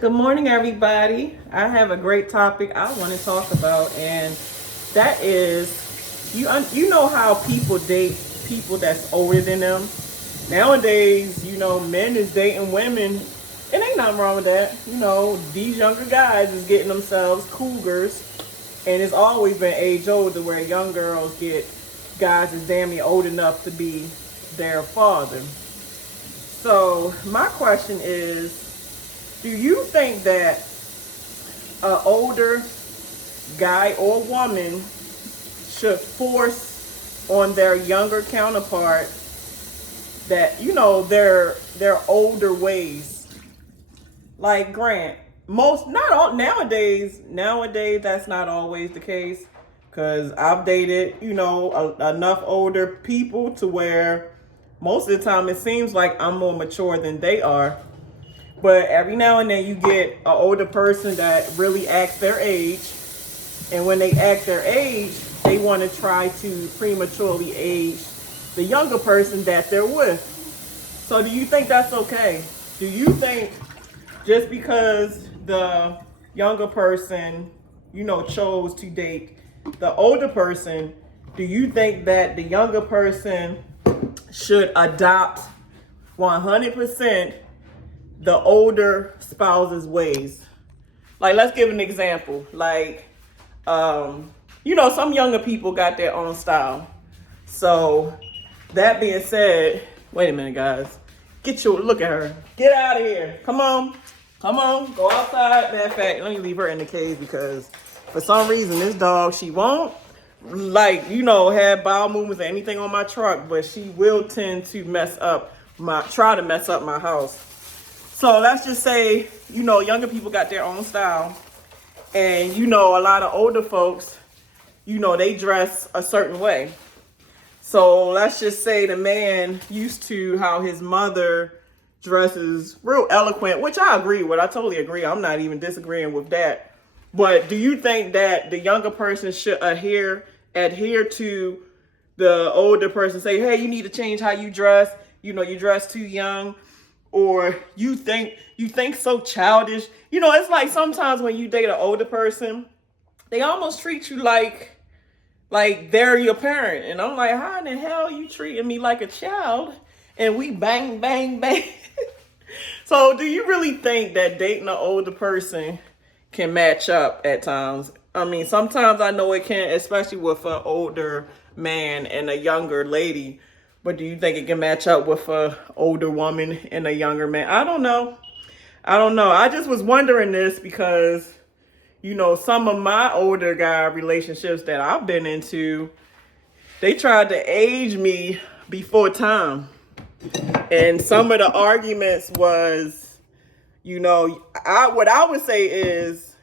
Good morning, everybody. I have a great topic I want to talk about, and that is you know how people date people that's older than them. Nowadays, men is dating women, and ain't nothing wrong with that. These younger guys is getting themselves cougars, and it's always been age older where young girls get guys that's damn near old enough to be their father. So my question is, do you think that an older guy or woman should force on their younger counterpart that their older ways? Like Grant, most not all nowadays that's not always the case, because I've dated enough older people to where most of the time it seems like I'm more mature than they are. But every now and then you get an older person that really acts their age. And when they act their age, they want to try to prematurely age the younger person that they're with. So do you think that's okay? Do you think just because the younger person, chose to date the older person, do you think that the younger person should adopt 100% the older spouse's ways? Like, let's give an example. Like, some younger people got their own style. So that being said, wait a minute, guys. Look at her. Get out of here. Come on, go outside. Matter of fact, let me leave her in the cage because for some reason this dog, she won't have bowel movements or anything on my truck, but she will tend to try to mess up my house. So let's just say, younger people got their own style. And, a lot of older folks, they dress a certain way. So let's just say the man used to how his mother dresses real eloquent, which I agree with. I totally agree. I'm not even disagreeing with that. But do you think that the younger person should adhere to the older person, say, hey, you need to change how you dress. You dress too young. Or you think so childish. It's like sometimes when you date an older person, they almost treat you like they're your parent. And I'm like, how in the hell are you treating me like a child? And we bang, bang, bang. So do you really think that dating an older person can match up at times? I mean, sometimes I know it can, especially with an older man and a younger lady. But do you think it can match up with an older woman and a younger man? I don't know. I just was wondering this because, some of my older guy relationships that I've been into, they tried to age me before time. And some of the arguments was, what I would say is,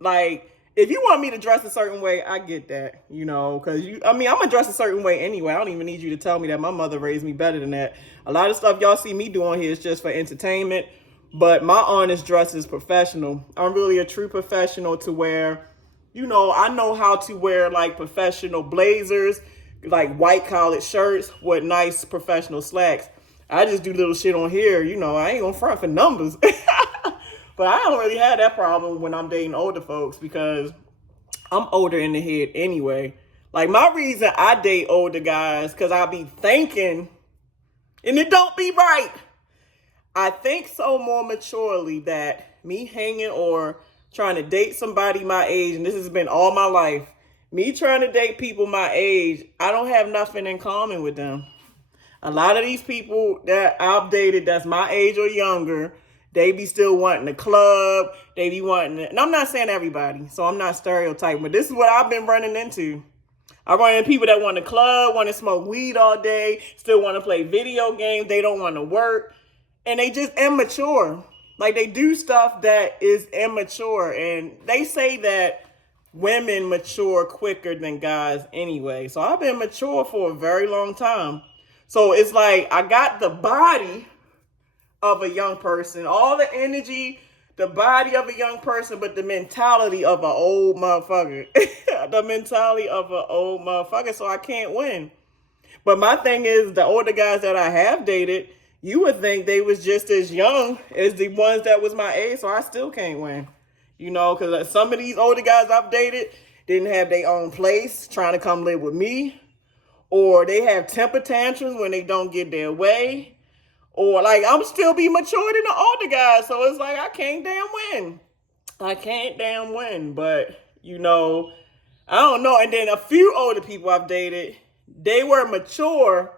like, if you want me to dress a certain way, I get that, because I'm going to dress a certain way anyway. I don't even need you to tell me that. My mother raised me better than that. A lot of stuff y'all see me doing here is just for entertainment, but my honest dress is professional. I'm really a true professional to where, I know how to wear like professional blazers, like white collared shirts with nice professional slacks. I just do little shit on here, I ain't gonna front for numbers. But I don't really have that problem when I'm dating older folks because I'm older in the head anyway. Like, my reason I date older guys, because I be thinking, and it don't be right. I think so more maturely that me hanging or trying to date somebody my age, and this has been all my life, me trying to date people my age, I don't have nothing in common with them. A lot of these people that I've dated that's my age or younger, they be still wanting the club. They be wanting it. And I'm not saying everybody, so I'm not stereotyping, but this is what I've been running into. I run into people that want the club, want to smoke weed all day, still want to play video games. They don't want to work. And they just immature. Like, they do stuff that is immature. And they say that women mature quicker than guys anyway. So I've been mature for a very long time. So it's like I got the body of a young person, all the energy, the body of a young person, but the mentality of an old motherfucker. The mentality of an old motherfucker, so I can't win. But my thing is, the older guys that I have dated, you would think they was just as young as the ones that was my age, so I still can't win. You know, because some of these older guys I've dated didn't have their own place, trying to come live with me, or they have temper tantrums when they don't get their way, or like I'm still be mature than the older guys, so it's like I can't damn win. I can't damn win, but you know, I don't know. And then a few older people I've dated, they were mature,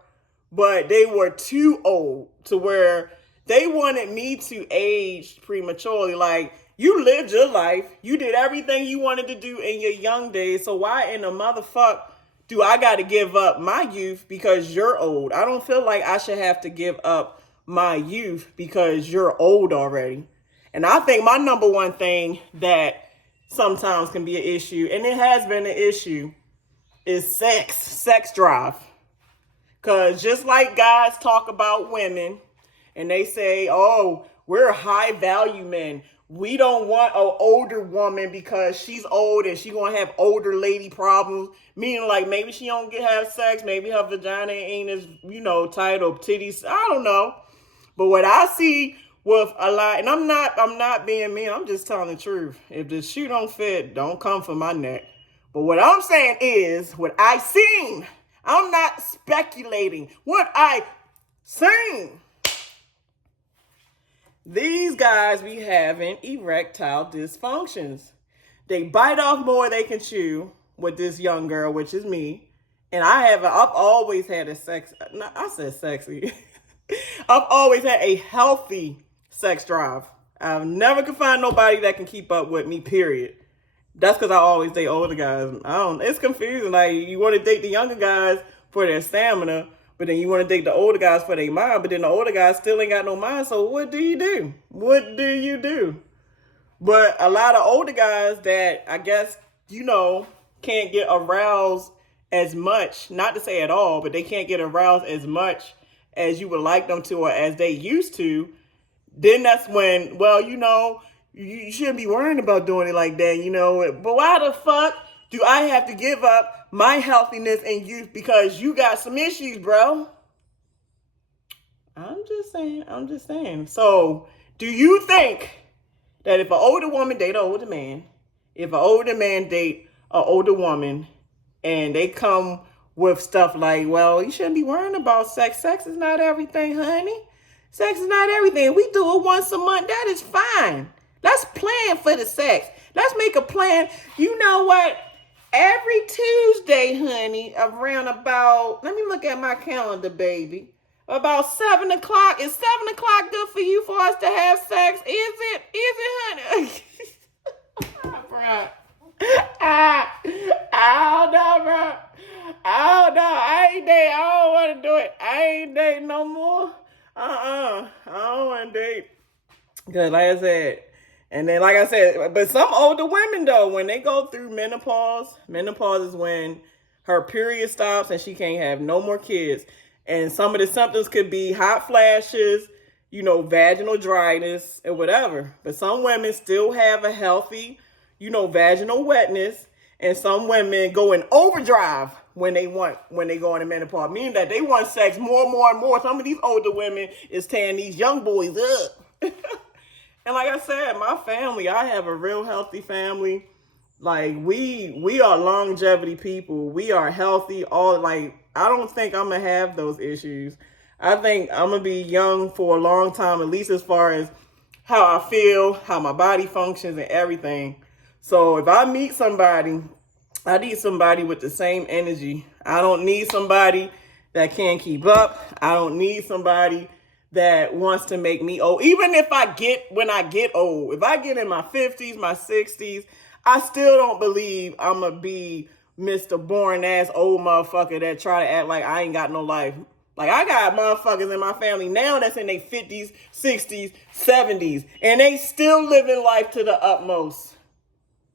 but they were too old to where they wanted me to age prematurely. Like, you lived your life. You did everything you wanted to do in your young days. So why in the motherfuck do I got to give up my youth because you're old? I don't feel like I should have to give up my youth because you're old already. And I think my number one thing that sometimes can be an issue, and it has been an issue, is sex drive. Because just like guys talk about women and they say, oh, we're high value men. We don't want an older woman because she's old and she's going to have older lady problems. Meaning like maybe she don't have sex. Maybe her vagina ain't as, tight or titties. I don't know. But what I see with a lot, and I'm not being mean. I'm just telling the truth. If the shoe don't fit, don't come for my neck. But what I'm saying is what I seen. I'm not speculating. What I seen. These guys be having erectile dysfunctions. They bite off more they can chew with this young girl, which is me. And I've always had sexy. I've always had a healthy sex drive. I've never could find nobody that can keep up with me, period. That's because I always date older guys. It's confusing. Like, you want to date the younger guys for their stamina, but then you want to date the older guys for their mind, but then the older guys still ain't got no mind. So what do you do? What do you do? But a lot of older guys that I guess, can't get aroused as much, not to say at all, but they can't get aroused as much as you would like them to or as they used to, then that's when, you shouldn't be worrying about doing it like that, But why the fuck do I have to give up my healthiness and youth because you got some issues, bro? I'm just saying. So, do you think that if an older woman date an older man, if an older man date an older woman, and they come with stuff like, well, you shouldn't be worrying about sex. Sex is not everything, honey. Sex is not everything. We do it once a month. That is fine. Let's plan for the sex. Let's make a plan. You know what? Every Tuesday, honey, around about, let me look at my calendar, baby. About 7 o'clock. Is 7 o'clock good for you for us to have sex? Is it, honey? Bro. I don't know, bro. I don't know. I ain't dating. I don't want to do it. I ain't dating no more. I don't want to date. Because like I said, and then like I said, but some older women though, when they go through menopause is when her period stops and she can't have no more kids. And some of the symptoms could be hot flashes, vaginal dryness or whatever. But some women still have a healthy, vaginal wetness. And some women go in overdrive when they go into menopause, meaning that they want sex more and more. Some of these older women is tearing these young boys up. And like I said, my family, I have a real healthy family. Like we are longevity people. We are healthy. I don't think I'm gonna have those issues. I think I'm gonna be young for a long time, at least as far as how I feel, how my body functions and everything. So if I meet somebody, I need somebody with the same energy. I don't need somebody that can't keep up. I don't need somebody that wants to make me old. Even when I get old, if I get in my 50s, my 60s, I still don't believe I'm going to be Mr. Boring ass old motherfucker that try to act like I ain't got no life. Like, I got motherfuckers in my family now that's in their 50s, 60s, 70s, and they still living life to the utmost.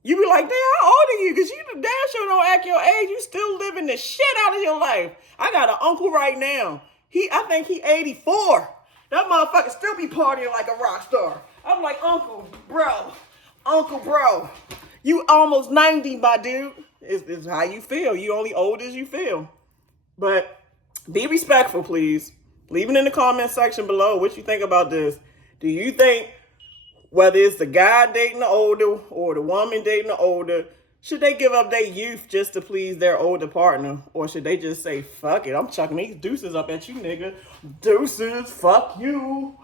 You be like, damn, how old are you? Because you damn sure don't act your age. You still living the shit out of your life. I got an uncle right now. I think he 84. That motherfucker still be partying like a rock star. I'm like, Uncle, bro. You almost 90, my dude. It's how you feel. You only old as you feel. But be respectful, please. Leave it in the comment section below what you think about this. Do you think whether it's the guy dating the older or the woman dating the older, should they give up their youth just to please their older partner? Or should they just say, fuck it, I'm chucking these deuces up at you, nigga. Deuces, fuck you.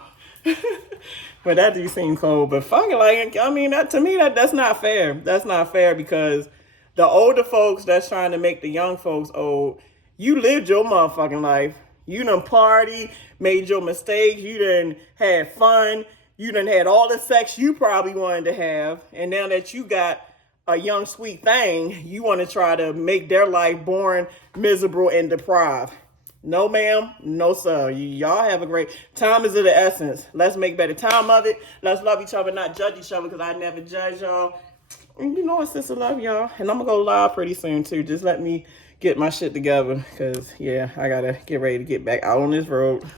But that do seem cold. But fuck it, like, I mean, that to me, that's not fair. That's not fair because the older folks that's trying to make the young folks old, you lived your motherfucking life. You done party, made your mistakes, you done had fun, you done had all the sex you probably wanted to have, and now that you got a young sweet thing, you want to try to make their life boring, miserable, and deprived. No ma'am, no sir. Y'all have a great time is of the essence. Let's make better time of it. Let's love each other, not judge each other, because I never judge y'all. And you know, it's just a love, y'all. And I'm gonna go live pretty soon too. Just let me get my shit together, because yeah, I gotta get ready to get back out on this road.